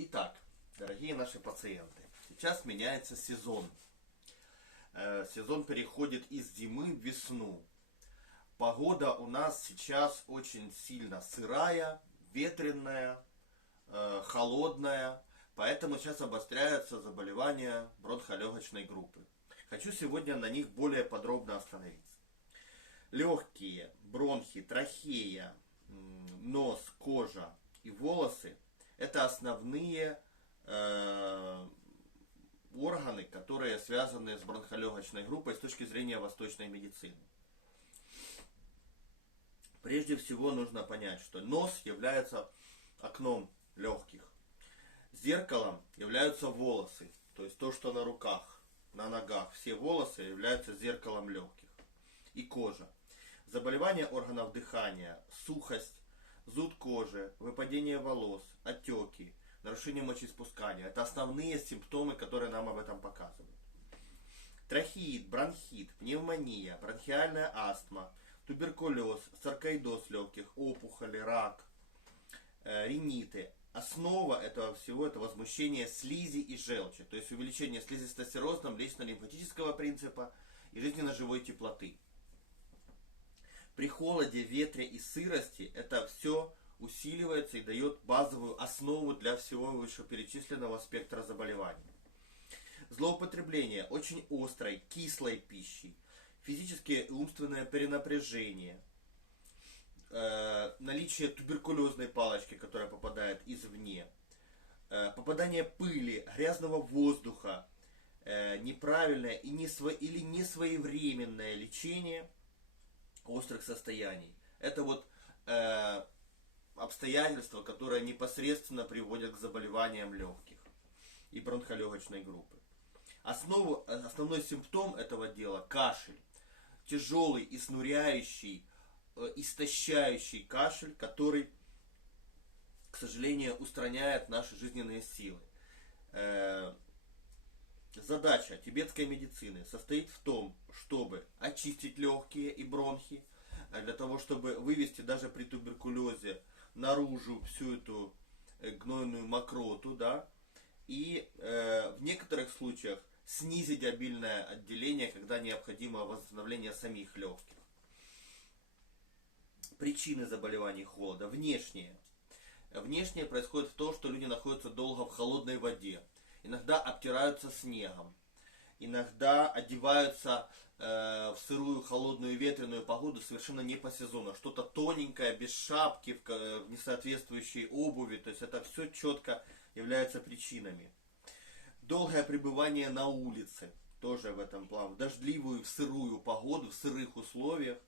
Итак, дорогие наши пациенты, сейчас меняется сезон. Сезон переходит из зимы в весну. Погода у нас сейчас очень сильно сырая, ветреная, холодная, поэтому сейчас обостряются заболевания бронхолегочной группы. Хочу сегодня на них более подробно остановиться. Легкие, бронхи, трахея, нос, кожа и волосы – это основные органы, которые связаны с бронхолегочной группой с точки зрения восточной медицины. Прежде всего нужно понять, что нос является окном легких. Зеркалом являются волосы, то есть то, что на руках, на ногах. Все волосы являются зеркалом легких. И кожа. Заболевания органов дыхания, сухость, зуд кожи, выпадение волос, отеки, нарушение мочеиспускания. Это основные симптомы, которые нам об этом показывают. Трахеит, бронхит, пневмония, бронхиальная астма, туберкулез, саркоидоз легких, опухоли, рак, риниты. Основа этого всего это возмущение слизи и желчи, то есть увеличение слизисто-серозного, млечно-лимфатического принципа и жизненно-живой теплоты. При холоде, ветре и сырости это все усиливается и дает базовую основу для всего вышеперечисленного спектра заболеваний. Злоупотребление очень острой, кислой пищей, физическое и умственное перенапряжение, наличие туберкулезной палочки, которая попадает извне, попадание пыли, грязного воздуха, неправильное или несвоевременное лечение острых состояний. Это вот обстоятельства, которые непосредственно приводят к заболеваниям легких и бронхолегочной группы. Основной симптом этого дела – кашель. Тяжелый, изнуряющий, истощающий кашель, который, к сожалению, устраняет наши жизненные силы. Задача тибетской медицины состоит в том, чтобы очистить легкие и бронхи, для того, чтобы вывести даже при туберкулезе наружу всю эту гнойную мокроту, да, и в некоторых случаях снизить обильное отделение, когда необходимо восстановление самих легких. Причины заболеваний холода внешние. Внешнее происходит в том, что люди находятся долго в холодной воде. Иногда обтираются снегом, иногда одеваются в сырую, холодную, ветреную погоду совершенно не по сезону. Что-то тоненькое, без шапки, в несоответствующей обуви. То есть это все четко является причинами. Долгое пребывание на улице, тоже в этом плане. В дождливую, в сырую погоду, в сырых условиях.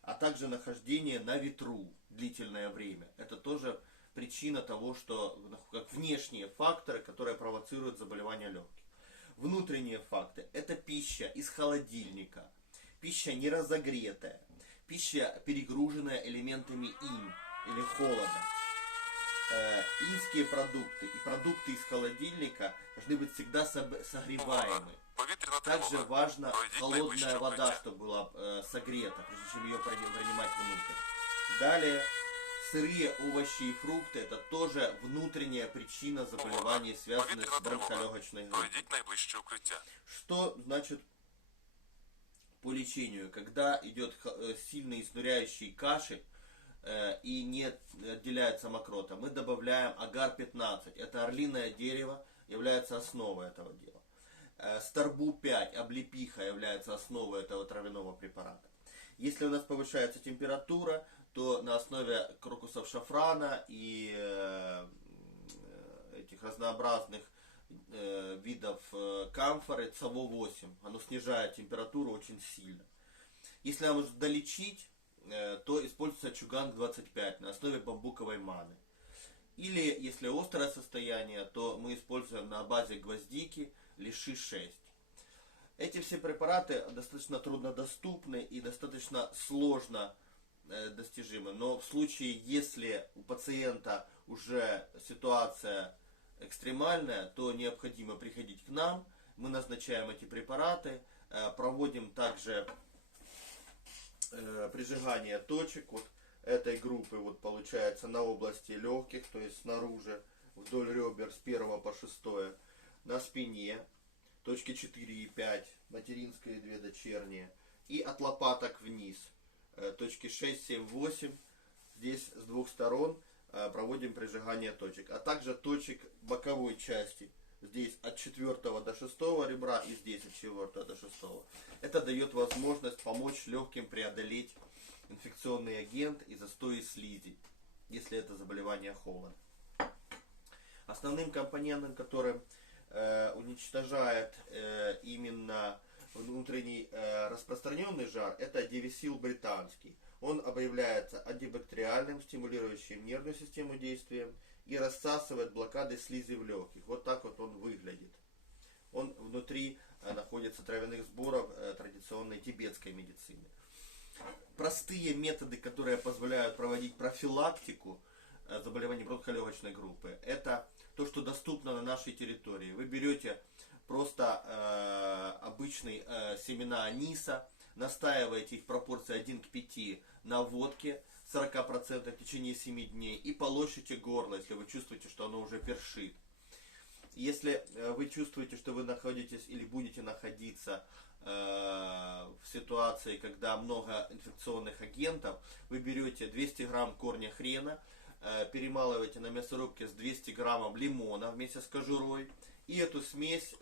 А также нахождение на ветру длительное время. Это тоже причина того, что как внешние факторы, которые провоцируют заболевания легких. Внутренние факторы – это пища из холодильника, пища не разогретая, пища, перегруженная элементами инь или холода. Инские продукты и продукты из холодильника должны быть всегда согреваемы. Также важна холодная вода, чтобы была согрета, прежде чем ее принимать внутрь. Далее, сырые овощи и фрукты – это тоже внутренняя причина заболеваний, связанных с бронхолегочной группой. Что значит по лечению? Когда идет сильный изнуряющий кашель и не отделяется мокрота, мы добавляем агар-15. Это орлиное дерево, является основой этого дела. Старбу-5, облепиха, является основой этого травяного препарата. Если у нас повышается температура, то на основе крокусов шафрана и этих разнообразных видов камфоры ЦАВО-8, оно снижает температуру очень сильно. Если нам нужно долечить, то используется чуганг-25 на основе бамбуковой маны. Или, если острое состояние, то мы используем на базе гвоздики лиши-6. Эти все препараты достаточно труднодоступны и достаточно сложно достижимы. Но в случае, если у пациента уже ситуация экстремальная, то необходимо приходить к нам. Мы назначаем эти препараты, проводим также прижигание точек вот этой группы, вот получается на области легких, то есть снаружи вдоль ребер с 1 по 6, на спине, точки 4 и 5, материнская и 2 дочерние, и от лопаток вниз, точки 6, 7, 8, здесь с двух сторон проводим прижигание точек, а также точек боковой части, здесь от 4 до 6 ребра и здесь от 4 до 6. Это дает возможность помочь легким преодолеть инфекционный агент и застои слизи, если это заболевание холода. Основным компонентом, который уничтожает именно внутренний распространенный жар, это Девисил британский. Он объявляется антибактериальным, стимулирующим нервную систему действием и рассасывает блокады слизи в легких. Вот так вот он выглядит. Он внутри находится травяных сборов традиционной тибетской медицины. Простые методы, которые позволяют проводить профилактику заболеваний бронхолегочной группы, это то, что доступно на нашей территории. Вы берете просто обычные семена аниса, настаиваете их в пропорции 1 к 5 на водке 40% в течение 7 дней и полощите горло, если вы чувствуете, что оно уже першит. Если вы чувствуете, что вы находитесь или будете находиться в ситуации, когда много инфекционных агентов, вы берете 200 грамм корня хрена, перемалываете на мясорубке с 200 граммов лимона вместе с кожурой, и эту смесь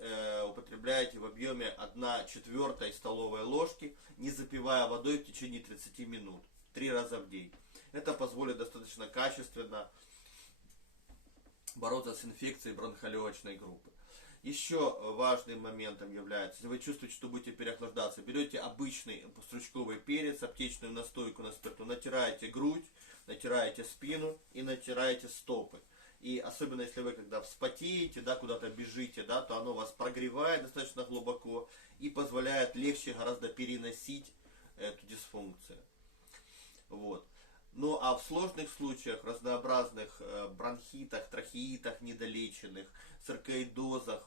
употребляете в объеме 1/4 столовой ложки, не запивая водой в течение 30 минут, 3 раза в день. Это позволит достаточно качественно бороться с инфекцией бронхолегочной группы. Еще важным моментом является, если вы чувствуете, что будете переохлаждаться, берете обычный стручковый перец, аптечную настойку на спирту, натираете грудь, натираете спину и натираете стопы. И особенно если вы когда вспотеете, да, куда-то бежите, да, то оно вас прогревает достаточно глубоко и позволяет легче гораздо переносить эту дисфункцию. Вот. Ну а в сложных случаях, разнообразных бронхитах, трахеитах недолеченных, саркоидозах,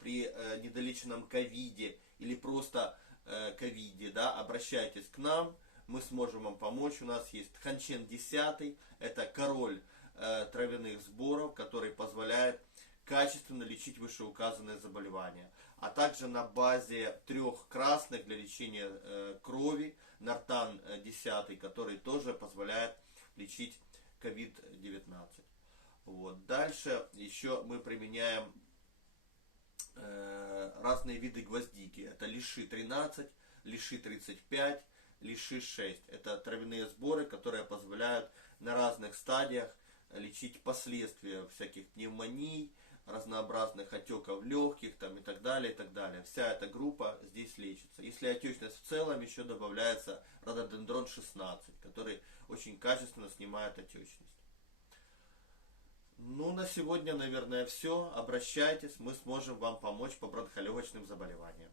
при недолеченном ковиде или просто ковиде, да, обращайтесь к нам, мы сможем вам помочь. У нас есть Тханчен 10, это король травяных сборов, который позволяет качественно лечить вышеуказанные заболевания. А также на базе 3 красных для лечения крови, Нартан 10, который тоже позволяет лечить COVID-19. Вот. Дальше еще мы применяем разные виды гвоздики. Это лиши 13, лиши 35, лиши 6. Это травяные сборы, которые позволяют на разных стадиях лечить последствия всяких пневмоний, разнообразных отеков легких там, и так далее, и так далее. Вся эта группа здесь лечится. Если отечность в целом, еще добавляется рододендрон 16, который очень качественно снимает отечность. Ну, на сегодня, наверное, все. Обращайтесь, мы сможем вам помочь по бронхолегочным заболеваниям.